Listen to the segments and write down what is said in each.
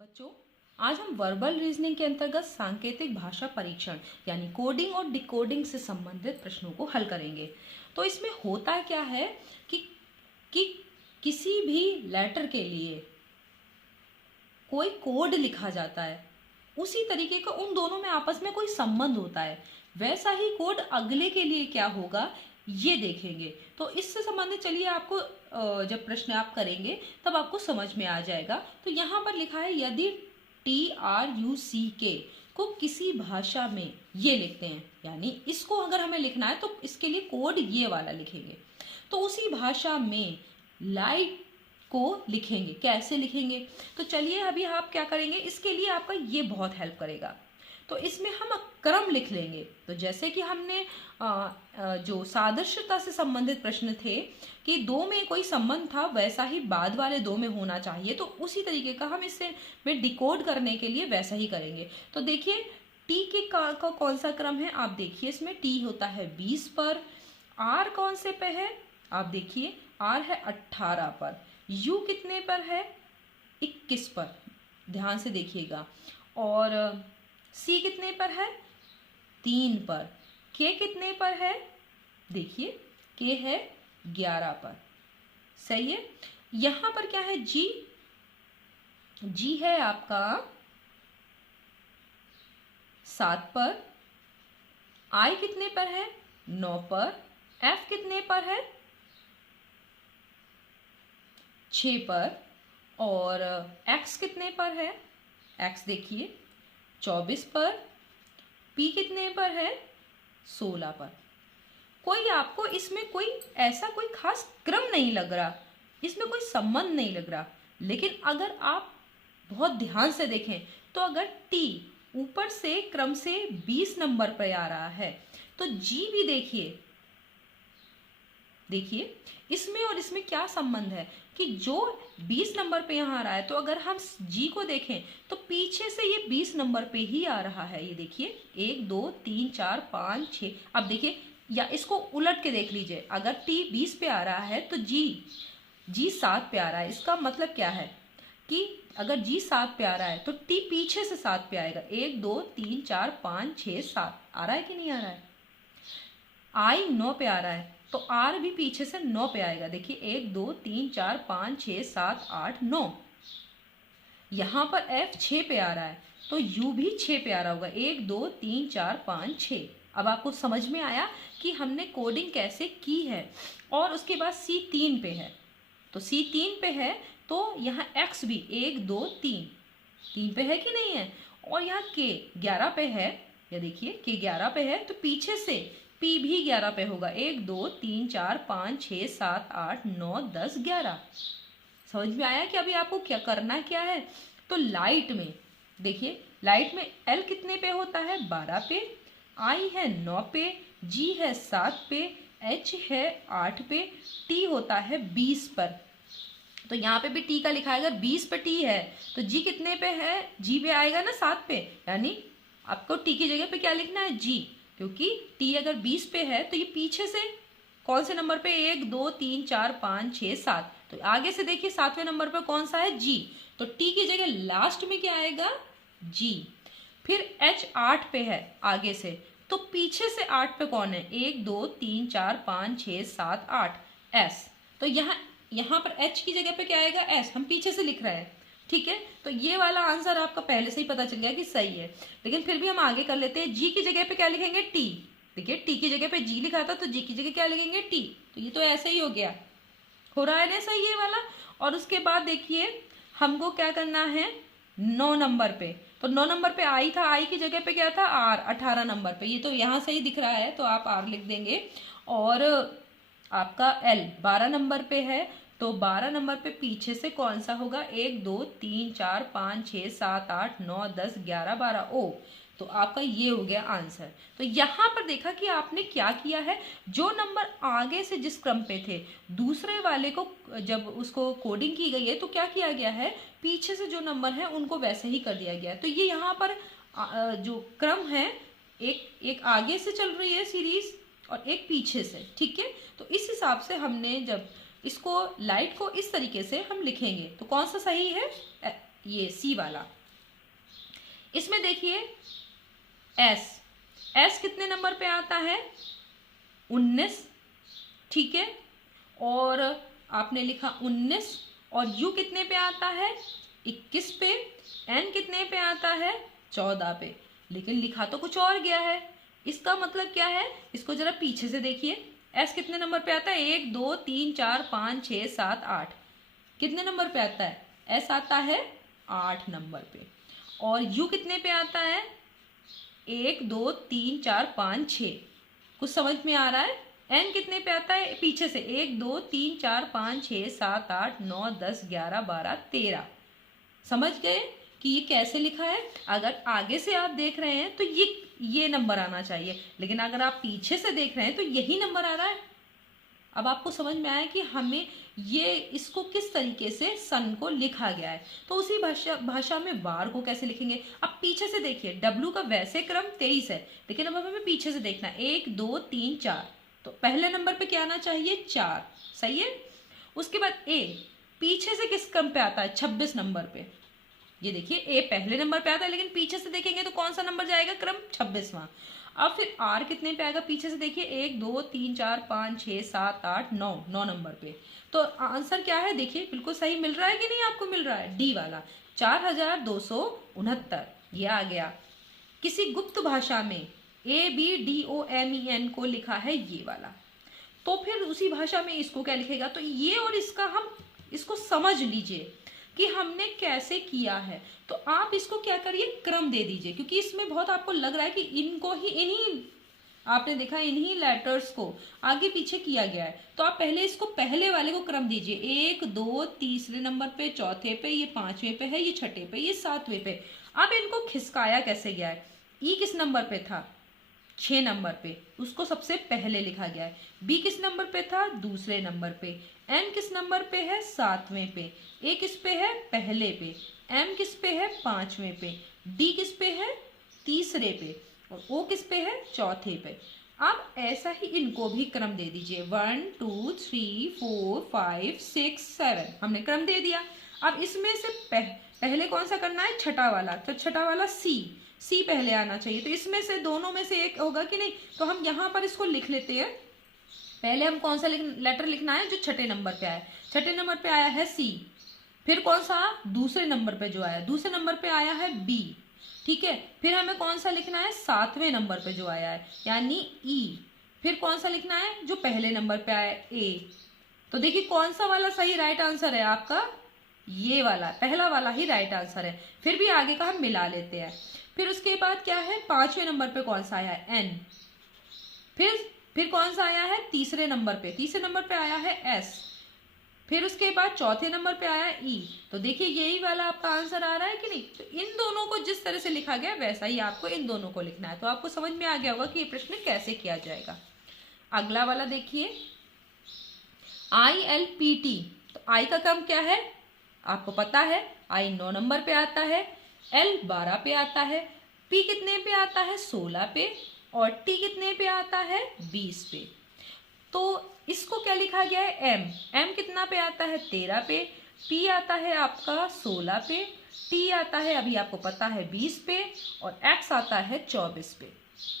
बच्चों, आज हम वर्बल रीजनिंग के अंतर्गत सांकेतिक भाषा परीक्षण यानी कोडिंग और डिकोडिंग से संबंधित प्रश्नों को हल करेंगे। तो इसमें होता क्या है कि कि किसी भी लेटर के लिए कोई कोड लिखा जाता है, उसी तरीके का उन दोनों में आपस में कोई संबंध होता है। वैसा ही कोड अगले के लिए क्या होगा ये देखेंगे। तो इससे संबंधित चलिए आपको जब प्रश्न आप करेंगे तब आपको समझ में आ जाएगा। तो यहाँ पर लिखा है यदि TRUCK को किसी भाषा में ये लिखते हैं, यानी इसको अगर हमें लिखना है तो इसके लिए कोड ये वाला लिखेंगे। तो उसी भाषा में लाइट को लिखेंगे। कैसे लिखेंगे? तो चलिए अभी आप क्या करेंगे, इसके लिए आपका ये बहुत हेल्प करेगा। तो इसमें हम क्रम लिख लेंगे। तो जैसे कि हमने जो सादृश्यता से संबंधित प्रश्न थे कि दो में कोई संबंध था, वैसा ही बाद वाले दो में होना चाहिए। तो उसी तरीके का हम इससे में डिकोड करने के लिए वैसा ही करेंगे। तो देखिए टी के का कौन सा क्रम है, आप देखिए इसमें टी होता है 20 पर, आर कौन से पे है, आप देखिए आर है 18 पर, यू कितने पर है 21 पर, ध्यान से देखिएगा, और सी कितने पर है 3 पर, के कितने पर है, देखिए के है 11 पर। सही है। यहां पर क्या है जी, जी है आपका 7 पर, आई कितने पर है 9 पर, एफ कितने पर है 6 पर, और एक्स कितने पर है, एक्स देखिए 24 पर, पी कितने पर है 16 पर। कोई आपको इसमें कोई ऐसा कोई खास क्रम नहीं लग रहा, इसमें कोई संबंध नहीं लग रहा। लेकिन अगर आप बहुत ध्यान से देखें तो अगर टी ऊपर से क्रम से 20 नंबर पर आ रहा है तो जी भी देखिए, देखिए इसमें और इसमें क्या संबंध है कि जो 20 नंबर पे यहाँ आ रहा है, तो अगर हम जी को देखें तो पीछे से ये 20 नंबर पे ही आ रहा है। ये देखिए 1 2 3 4 5 6। अब देखिए या इसको उलट के देख लीजिए, अगर टी 20 पे आ रहा है तो जी 7 पे आ रहा है। इसका मतलब क्या है कि अगर जी 7 पे आ रहा है तो टी पीछे से 7 पे आएगा। 1 2 3 4 5 6 7 आ रहा है कि नहीं आ रहा है। आई 9 पे आ रहा है तो आर भी पीछे से 9 पे आएगा। देखिए 1 2 3 4 5 6 7 8 9। यहां पर एफ 6 पे आ रहा है तो यू भी 6 पे आ रहा होगा। 1 2 3 4 5 6। अब आपको समझ में आया कि हमने कोडिंग कैसे की है। और उसके बाद सी 3 पे है, तो सी 3 पे है तो यहाँ एक्स भी 1 2 3 पे है कि नहीं है। और यहाँ के 11 पे है, या देखिए के 11 पे है तो पीछे से पी भी 11 पे होगा। 1 2 3 4 5 6 7 8 9 10 11। समझ में आया कि अभी आपको क्या करना क्या है। तो लाइट में देखिए, लाइट में एल कितने पे होता है 12 पे, आई है 9 पे, जी है 7 पे, एच है 8 पे, टी होता है 20 पर। तो यहाँ पे भी टी का लिखा है, अगर 20 पे टी है तो जी कितने पे है, जी पे आएगा ना 7 पे, यानी आपको टी की जगह पे क्या लिखना है जी, क्योंकि टी अगर 20 पे है तो ये पीछे से कौन से नंबर पे 1 2 3 4 5 6 7, तो आगे से देखिए 7वें नंबर पे कौन सा है जी, तो टी की जगह लास्ट में क्या आएगा जी। फिर एच 8 पे है आगे से, तो पीछे से 8 पे कौन है 1 2 3 4 5 6 7 8 एस, तो यहाँ पर एच की जगह पे क्या आएगा एस, हम पीछे से लिख रहे हैं। ठीक है, तो ये वाला आंसर आपका पहले से ही पता चल गया कि सही है। लेकिन फिर भी हम आगे कर लेते हैं। जी की जगह पे क्या लिखेंगे टी, देखिए टी की जगह पे जी लिखा था तो जी की जगह क्या लिखेंगे टी, तो ये तो ऐसे ही हो गया, हो रहा है ना सही ये वाला। और उसके बाद देखिए हमको क्या करना है 9 नंबर पे, तो 9 नंबर पे आई था, आई की जगह पे क्या था आर 18 नंबर पे, ये तो यहाँ से ही दिख रहा है तो आप आर लिख देंगे। और आपका एल 12 नंबर पे है तो 12 नंबर पे पीछे से कौन सा होगा 1 2 3 4 5 6 7 8 9 10 11 12 ओ, तो आपका ये हो गया आंसर। तो यहाँ पर देखा कि आपने क्या किया है, जो नंबर आगे से जिस क्रम पे थे दूसरे वाले को जब उसको कोडिंग की गई है तो क्या किया गया है, पीछे से जो नंबर है उनको वैसे ही कर दिया गया है। तो ये यहाँ पर जो क्रम है एक आगे से चल रही है सीरीज और एक पीछे से। ठीक है, तो इस हिसाब से हमने जब इसको लाइट को इस तरीके से हम लिखेंगे तो कौन सा सही है, ये सी वाला। इसमें देखिए एस कितने नंबर पे आता है? 19, ठीक है। और आपने लिखा 19, और यू कितने पे आता है? 21 पे। एन कितने पे आता है? 14 पे। लेकिन लिखा तो कुछ और गया है। इसका मतलब क्या है? इसको जरा पीछे से देखिए। एस कितने नंबर पे आता है? 1 2 3 4 5 6 7 8। कितने नंबर पे आता है? एस आता है 8 नंबर पे। और यू कितने पे आता है? 1 2 3 4 5 6। कुछ समझ में आ रहा है? एन कितने पे आता है? पीछे से 1 2 3 4 5 6 7 8 9 10 11 12 13। समझ गए कि ये कैसे लिखा है? अगर आगे से आप देख रहे हैं तो ये नंबर आना चाहिए, लेकिन अगर आप पीछे से देख रहे हैं तो यही नंबर आ रहा है। अब आपको समझ में आया कि हमें इसको किस तरीके से सन को लिखा गया है। तो उसी भाषा में बार को कैसे लिखेंगे? अब पीछे से देखिए, डब्ल्यू का वैसे क्रम 23 है, लेकिन अब हमें पीछे से देखना है। 1 2 3 4, तो पहले नंबर पे क्या आना चाहिए? 4, सही है। उसके बाद ए पीछे से किस क्रम पे आता है? 26 नंबर पे। ये देखिए ए पहले नंबर पे आता है, लेकिन पीछे से देखेंगे तो कौन सा नंबर जाएगा? क्रम 26वां। अब फिर आर कितने पे आएगा? पीछे से देखिए 1 2 3 4 5 6 7 8 9 नंबर पे। तो आंसर क्या है? देखिए बिल्कुल सही मिल रहा है कि नहीं आपको? मिल रहा है डी वाला, 4269 ये आ गया। किसी गुप्त भाषा में ABDOMEN को लिखा है ये वाला, तो फिर उसी भाषा में इसको क्या लिखेगा? तो ये और इसका हम इसको समझ लीजिए कि हमने कैसे किया है। तो आप इसको क्या करिए? क्रम दे दीजिए, क्योंकि इसमें बहुत आपको लग रहा है कि इन्हीं आपने देखा इन्हीं लेटर्स को आगे पीछे किया गया है। तो आप पहले इसको पहले वाले को क्रम दीजिए। 1 2 तीसरे नंबर पे, चौथे पे, ये 5वें पे है, ये छठे पे, ये 7वें पे। अब इनको खिसकाया कैसे गया है? ई किस नंबर पे था? 6 नंबर पे, उसको सबसे पहले लिखा गया है। बी किस नंबर पे था? दूसरे नंबर पे। एन किस नंबर पे है? 7वें पे। ए किस पे है? पहले पे। एम किस पे है? 5वें पे। डी किस पे है? तीसरे पे। और ओ किस पे है? चौथे पे। अब ऐसा ही इनको भी क्रम दे दीजिए। 1 2 3 4 5 6 7 हमने क्रम दे दिया। अब इसमें से पहले कौन सा करना है? छठा वाला। तो छठा वाला सी पहले आना चाहिए। तो इसमें से दोनों में से एक होगा कि नहीं? तो हम यहाँ पर इसको लिख लेते हैं। पहले हम कौन सा लेटर लिखना है? जो छठे नंबर पे आया। छठे नंबर पे आया है सी। फिर कौन सा? दूसरे नंबर पे जो आया। दूसरे नंबर पे आया है बी, ठीक है। फिर हमें कौन सा लिखना है? 7वें नंबर पे जो आया है, यानी ई। फिर कौन सा लिखना है? जो पहले नंबर पे आया है, ए। तो देखिए कौन सा वाला सही राइट आंसर है आपका? ये वाला, पहला वाला ही राइट आंसर है। फिर भी आगे का हम मिला लेते हैं। फिर उसके बाद क्या है? 5वें नंबर पे कौन सा आया है? एन। फिर कौन सा आया है? तीसरे नंबर पे। तीसरे नंबर पे आया है एस। फिर उसके बाद चौथे नंबर पे आया ई। तो देखिए यही वाला आपका आंसर आ रहा है कि नहीं? तो इन दोनों को जिस तरह से लिखा गया वैसा ही आपको इन दोनों को लिखना है। तो आपको समझ में आ गया होगा कि ये प्रश्न कैसे किया जाएगा। अगला वाला देखिए, ILPT। तो आई का क्रम क्या है? आपको पता है, आई 9 नंबर पे आता है, L 12 पे आता है, P कितने पे आता है? 16 पे, और T कितने पे आता है? 20 पे। तो इसको क्या लिखा गया है? M कितना पे आता है? 13 पे। P आता है आपका 16 पे। T आता है, अभी आपको पता है, 20 पे, और X आता है 24 पे।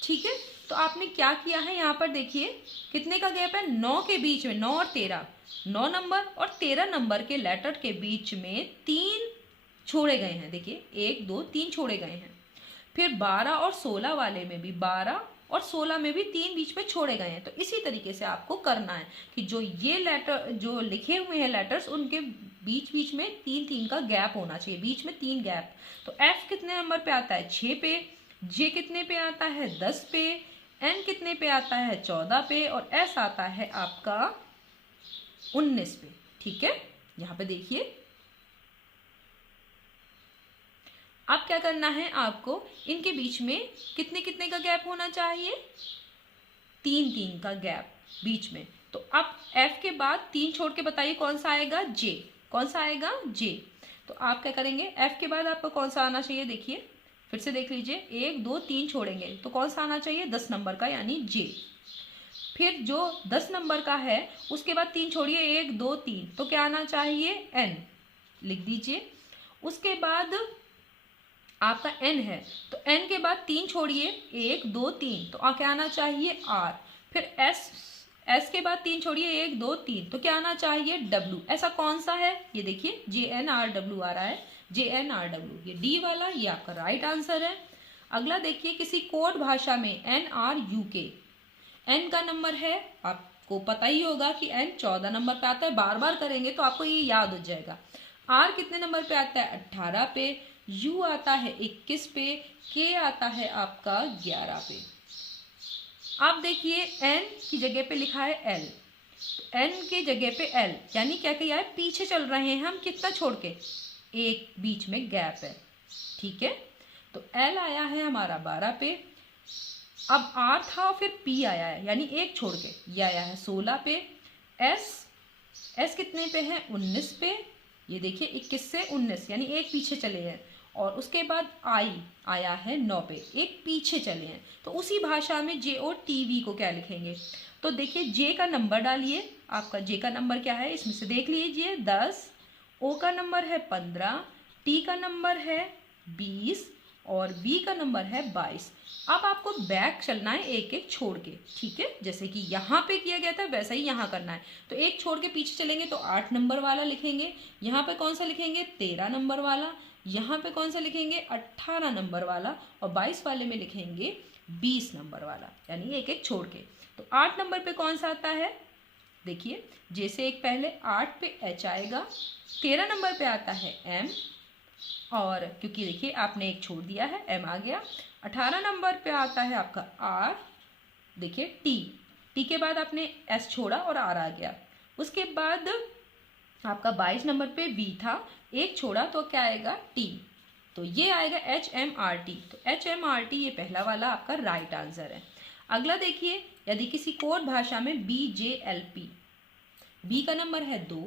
ठीक है। तो आपने क्या किया है? यहाँ पर देखिए कितने का गैप है? 9 के बीच में, 9 और 13, 9 नंबर और 13 नंबर के लेटर के बीच में 3 छोड़े गए हैं। देखिए 1 2 3 छोड़े गए हैं। फिर 12 और 16 वाले में भी 12 और 16 में भी 3 बीच में छोड़े गए हैं। तो इसी तरीके से आपको करना है कि जो ये लेटर जो लिखे हुए हैं लेटर्स, उनके बीच बीच में 3 का गैप होना चाहिए, बीच में 3 गैप। तो F कितने नंबर पे आता है? 6 पे। J कितने पे आता है? 10 पे। N कितने पे आता है? 14 पे। और S आता है आपका 19 पे। ठीक है, यहाँ पे देखिए अब क्या करना है आपको? इनके बीच में कितने कितने का गैप होना चाहिए? 3 का गैप बीच में। तो अब F के बाद 3 छोड़ के बताइए कौन सा आएगा? J। कौन सा आएगा? J। तो आप क्या करेंगे? F के बाद आपको कौन सा आना चाहिए? देखिए फिर से देख लीजिए, 1 2 3 छोड़ेंगे तो कौन सा आना चाहिए? 10 नंबर का, यानी J। फिर जो 10 नंबर का है उसके बाद 3 छोड़िए, 1 2 3, तो क्या आना चाहिए? N। लिख दीजिए। उसके बाद आपका n है, तो n के बाद 3 छोड़िए, 1 2 3, तो क्या आना चाहिए r। फिर s के बाद 3 छोड़िए, 1 2 3, तो क्या आना चाहिए w। ऐसा कौन सा है, ये देखिए JNRW आ रहा है, JNRW, ये डी वाला, ये आपका राइट आंसर है। अगला देखिए, किसी कोड भाषा में NRUK, n का नंबर है, आपको पता ही होगा कि n 14 नंबर पे आता है, बार बार करेंगे तो आपको ये याद हो जाएगा। r कितने नंबर पे आता है, 18 पे, u आता है 21 पे, k आता है आपका 11 पे। आप देखिए n की जगह पे लिखा है l, n की जगह पे l, यानी क्या किया है, पीछे चल रहे हैं हम, कितना छोड़ के, एक बीच में गैप है, ठीक है। तो l आया है हमारा 12 पे, अब r था और फिर p आया है, यानी एक छोड़ के, ये आया है 16 पे। s कितने पे है, 19 पे, ये देखिए 21 से 19, यानी एक पीछे चले हैं। और उसके बाद i आया है 9 पे, एक पीछे चले हैं। तो उसी भाषा में j और tv को क्या लिखेंगे, तो देखिए j का नंबर डालिए, आपका j का नंबर क्या है, इसमें से देख लीजिए 10, o का नंबर है 15, t का नंबर है 20 और v का नंबर है 22। अब आपको बैक चलना है एक एक छोड़ के, ठीक है, जैसे कि यहाँ पे किया गया था वैसा ही यहाँ करना है। तो एक छोड़ के पीछे चलेंगे तो 8 नंबर वाला लिखेंगे, यहाँ पे कौन सा लिखेंगे, 13 नंबर वाला, यहाँ पे कौन सा लिखेंगे, 18 नंबर वाला, और 22 वाले में लिखेंगे 20 नंबर वाला, यानी एक एक छोड़ के। तो 8 नंबर पे कौन सा आता है, देखिए जैसे एक पहले 8 पे h आएगा, 13 नंबर पे आता है m, और क्योंकि देखिए आपने एक छोड़ दिया है m आ गया। 18 नंबर पे आता है आपका r, देखिए t के बाद आपने s छोड़ा और r आ गया। उसके बाद आपका 22 नंबर पे v था, एक छोड़ा तो क्या आएगा, t, तो ये आएगा HMRT। तो HMRT ये पहला वाला आपका राइट आंसर है। अगला देखिए, यदि किसी कोड भाषा में BJLP, b का नंबर है 2,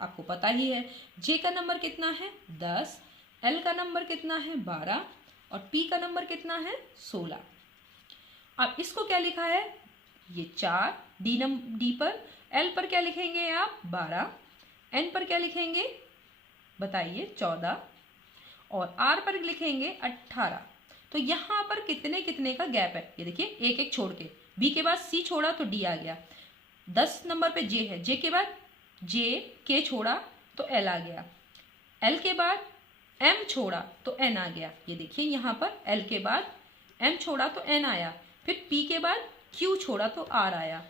आपको पता ही है, j का नंबर कितना है 10, l का नंबर कितना है 12 और p का नंबर कितना है 16। अब इसको क्या लिखा है, ये 4, d पर, l पर क्या लिखेंगे आप 12, n पर क्या लिखेंगे बताइए 14 और r पर लिखेंगे 18। तो यहाँ पर कितने कितने का गैप है, ये देखिए एक एक छोड़ के, b के बाद c छोड़ा तो d आ गया, 10 नंबर पे j है, j के बाद k छोड़ा तो l आ गया, l के बाद m छोड़ा तो n आ गया, ये देखिए यहाँ पर l के बाद m छोड़ा तो n आया, फिर p के बाद q छोड़ा तो r आया,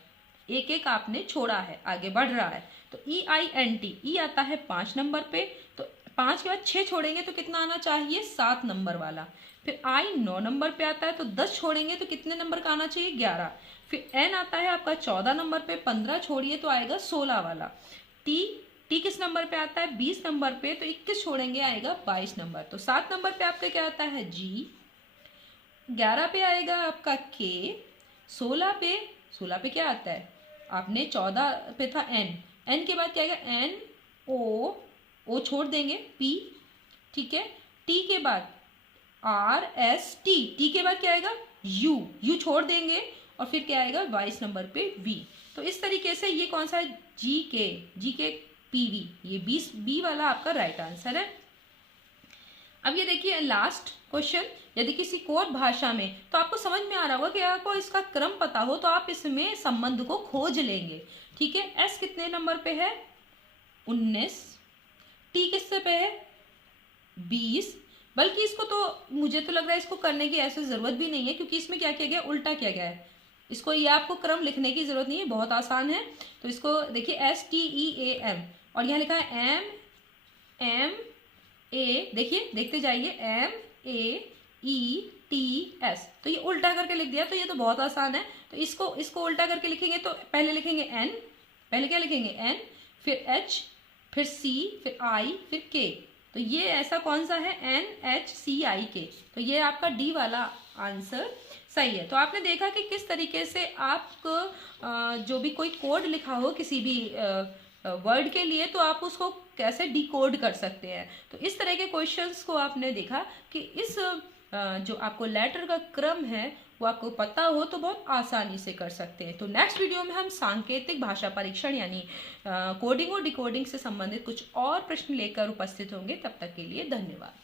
एक एक आपने छोड़ा है, आगे बढ़ रहा है। तो EINT, e आता है 5 नंबर पे, तो 5 के बाद 6 छोड़ेंगे तो कितना आना चाहिए, 7 नंबर वाला। फिर I 9 नंबर पे आता है, तो 10 छोड़ेंगे तो कितने नंबर का आना चाहिए, 11। फिर N आता है आपका 14 नंबर पे, 15 छोड़िए तो आएगा 16 वाला। T किस नंबर पे आता है, 20 नंबर पे, तो 21 छोड़ेंगे आएगा 22 नंबर। तो 7 नंबर पे आपका क्या आता है, G, 11 पे आएगा आपका K, 16 पे क्या आता है, आपने 14 पे था n के बाद क्या आएगा N, O छोड़ देंगे P, ठीक है, T के बाद R S T, T के बाद क्या आएगा U छोड़ देंगे और फिर क्या आएगा 22 नंबर पे V। तो इस तरीके से ये कौन सा है, GK PV, ये 20 B वाला आपका राइट आंसर है। अब ये देखिए लास्ट क्वेश्चन, यदि किसी कोड भाषा में, तो आपको समझ में आ रहा होगा कि आपको इसका क्रम पता हो तो आप इसमें संबंध को खोज लेंगे, ठीक है। S कितने नंबर पे है, 19, T किससे पे है 20, बल्कि इसको तो मुझे तो लग रहा है इसको करने की ऐसी जरूरत भी नहीं है, क्योंकि इसमें क्या किया गया, उल्टा किया गया है। इसको ये आपको क्रम लिखने की जरूरत नहीं है, बहुत आसान है। तो इसको देखिए STEAM और यहाँ लिखा है MA, देखिए देखते जाइए MAETS, तो ये उल्टा करके लिख दिया, तो ये तो बहुत आसान है। तो इसको उल्टा करके लिखेंगे तो पहले लिखेंगे N, पहले क्या लिखेंगे N, फिर H, फिर C, फिर I, फिर K। तो ये ऐसा कौन सा है, NHCIK, तो ये आपका डी वाला आंसर सही है। तो आपने देखा कि किस तरीके से आप जो भी कोई कोड लिखा हो किसी भी वर्ड के लिए, तो आप उसको कैसे डिकोड कर सकते हैं। तो इस तरह के क्वेश्चंस को आपने देखा कि इस जो आपको लेटर का क्रम है वो आपको पता हो तो बहुत आसानी से कर सकते हैं। तो नेक्स्ट वीडियो में हम सांकेतिक भाषा परीक्षण यानी कोडिंग और डिकोडिंग से संबंधित कुछ और प्रश्न लेकर उपस्थित होंगे। तब तक के लिए धन्यवाद।